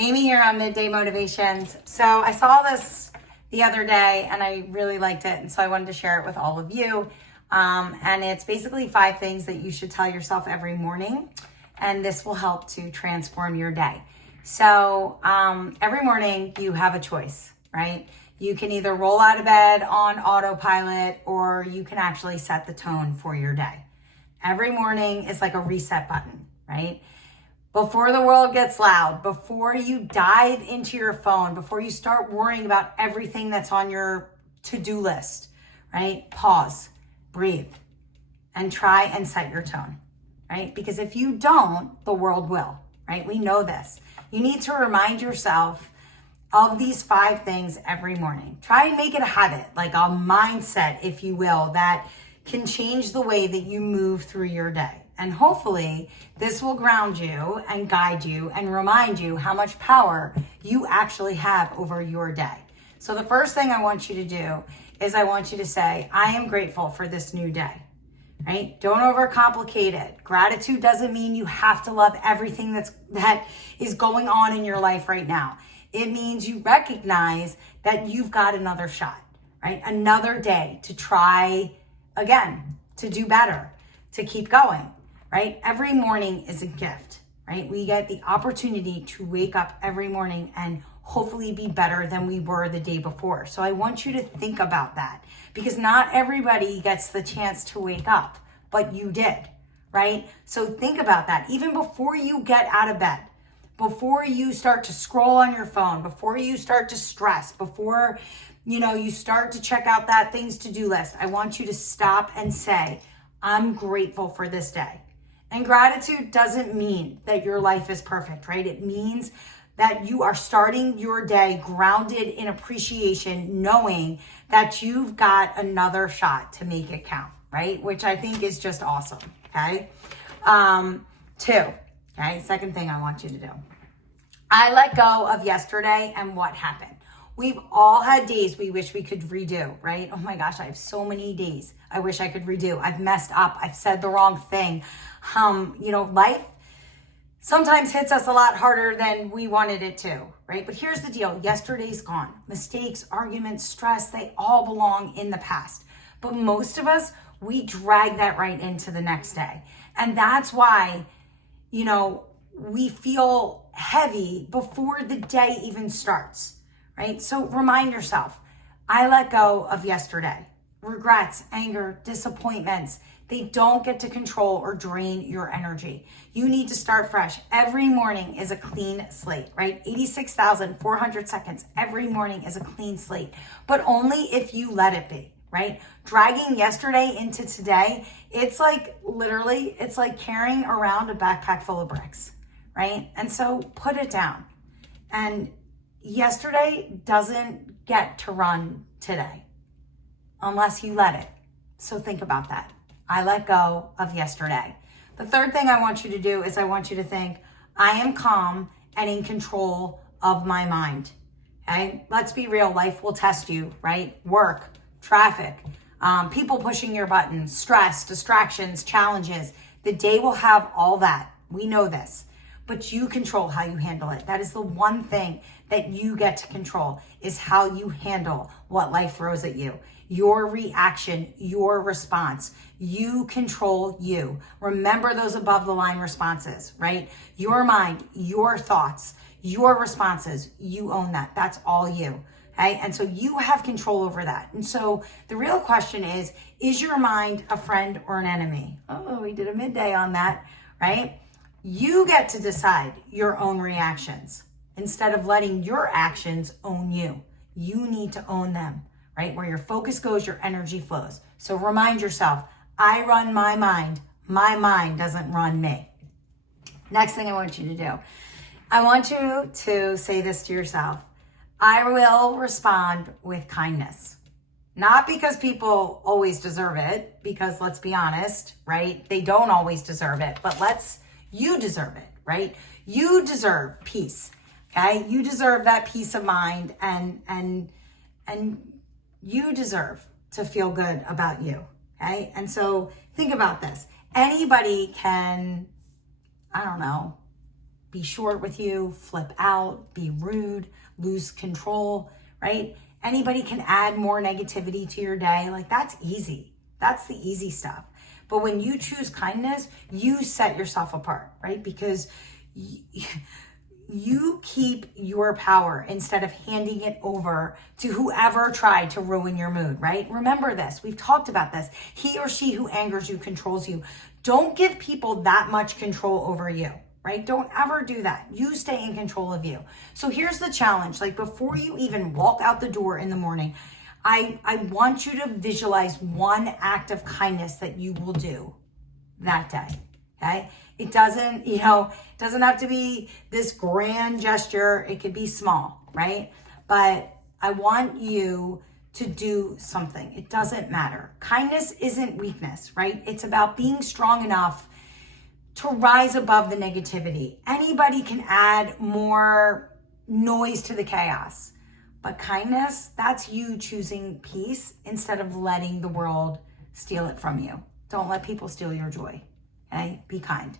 Amy here on Midday Motivations. So I saw this the other day and I really liked it. And so I wanted to share it with all of you. And it's basically 5 things that you should tell yourself every morning. And this will help to transform your day. So every morning you have a choice, right? You can either roll out of bed on autopilot or you can actually set the tone for your day. Every morning is like a reset button, right? Before the world gets loud, before you dive into your phone, before you start worrying about everything that's on your to-do list, right? Pause, breathe, and try and set your tone, right? Because if you don't, the world will, right? We know this. You need to remind yourself of these 5 things every morning. Try and make it a habit, like a mindset, if you will, that can change the way that you move through your day. And hopefully this will ground you and guide you and remind you how much power you actually have over your day. So the first thing I want you to do is I want you to say, I am grateful for this new day, right? Don't overcomplicate it. Gratitude doesn't mean you have to love everything that is going on in your life right now. It means you recognize that you've got another shot, right? Another day to try again, to do better, to keep going. Right? Every morning is a gift, right? We get the opportunity to wake up every morning and hopefully be better than we were the day before. So I want you to think about that because not everybody gets the chance to wake up, but you did, right? So think about that. Even before you get out of bed, before you start to scroll on your phone, before you start to stress, before you start to check out that things to do list, I want you to stop and say, I'm grateful for this day. And gratitude doesn't mean that your life is perfect, right? It means that you are starting your day grounded in appreciation, knowing that you've got another shot to make it count, right? Which I think is just awesome, okay? 2, okay? Second thing I want you to do. I let go of yesterday and what happened. We've all had days we wish we could redo, right? Oh my gosh, I have so many days I wish I could redo. I've messed up. I've said the wrong thing. Life sometimes hits us a lot harder than we wanted it to, right? But here's the deal. Yesterday's gone. Mistakes, arguments, stress, they all belong in the past. But most of us, we drag that right into the next day. And that's why, we feel heavy before the day even starts. Right? So remind yourself, I let go of yesterday. Regrets, anger, disappointments, they don't get to control or drain your energy. You need to start fresh. Every morning is a clean slate, right? 86,400 seconds. Every morning is a clean slate, but only if you let it be, right? Dragging yesterday into today, it's like carrying around a backpack full of bricks, right? And so put it down. And yesterday doesn't get to run today unless you let it. So think about that. I let go of yesterday. The third thing I want you to do is I want you to think, I am calm and in control of my mind. Okay? Let's be real. Life will test you, right? Work, traffic, people pushing your buttons, stress, distractions, challenges. The day will have all that. We know this. But you control how you handle it. That is the one thing that you get to control is how you handle what life throws at you. Your reaction, your response. You control you. Remember those above the line responses, right? Your mind, your thoughts, your responses, you own that. That's all you. Okay? And so you have control over that. And so the real question is your mind a friend or an enemy? Oh, we did a midday on that, right? You get to decide your own reactions instead of letting your actions own you. You need to own them, right? Where your focus goes, your energy flows. So remind yourself, I run my mind. My mind doesn't run me. Next thing I want you to do, I want you to say this to yourself. I will respond with kindness. Not because people always deserve it, because let's be honest, right? They don't always deserve it, but you deserve it, right? You deserve peace, okay? You deserve that peace of mind and you deserve to feel good about you, okay? And so think about this. Anybody can, be short with you, flip out, be rude, lose control, right? Anybody can add more negativity to your day. Like, that's easy. That's the easy stuff. But when you choose kindness, you set yourself apart, right? Because you keep your power instead of handing it over to whoever tried to ruin your mood, right? Remember this. We've talked about this. He or she who angers you controls you. Don't give people that much control over you, right? Don't ever do that. You stay in control of you. So here's the challenge. Like, before you even walk out the door in the morning, I want you to visualize one act of kindness that you will do that day, okay? It doesn't, doesn't have to be this grand gesture. It could be small, right? But I want you to do something. It doesn't matter. Kindness isn't weakness, right? It's about being strong enough to rise above the negativity. Anybody can add more noise to the chaos. But kindness, that's you choosing peace instead of letting the world steal it from you. Don't let people steal your joy, okay? Be kind.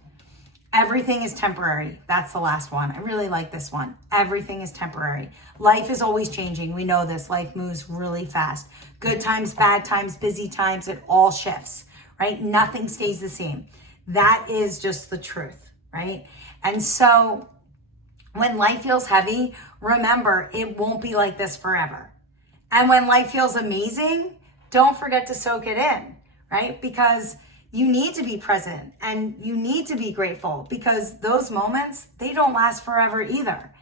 Everything is temporary. That's the last one. I really like this one. Everything is temporary. Life is always changing. We know this. Life moves really fast. Good times, bad times, busy times, it all shifts, right? Nothing stays the same. That is just the truth, right? And so when life feels heavy, remember, it won't be like this forever. And when life feels amazing, don't forget to soak it in, right? Because you need to be present and you need to be grateful, because those moments, they don't last forever either.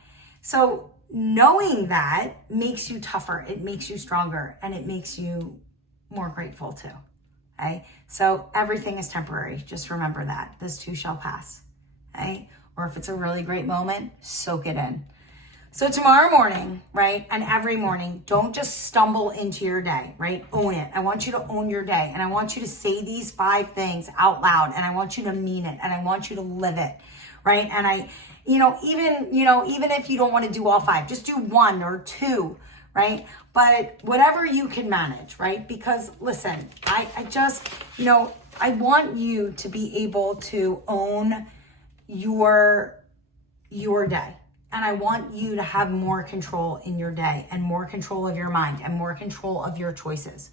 So knowing that makes you tougher, it makes you stronger, and it makes you more grateful too, okay? So everything is temporary. Just remember that. This too shall pass, okay? Or if it's a really great moment, soak it in. So tomorrow morning, right, and every morning, don't just stumble into your day, right? Own it. I want you to own your day, and I want you to say these 5 things out loud, and I want you to mean it, and I want you to live it, right? And even if you don't want to do all 5, just do 1 or 2, right? But whatever you can manage, right? Because listen, I just, I want you to be able to own your day. And I want you to have more control in your day, and more control of your mind, and more control of your choices,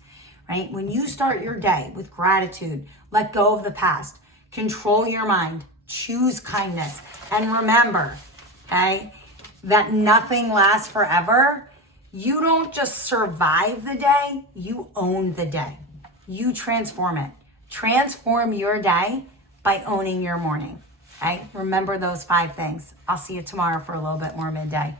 right? When you start your day with gratitude, let go of the past, control your mind, choose kindness, and remember, okay, that nothing lasts forever. You don't just survive the day, you own the day. You transform it. Transform your day by owning your morning. Okay? Remember those 5 things. I'll see you tomorrow for a little bit more midday.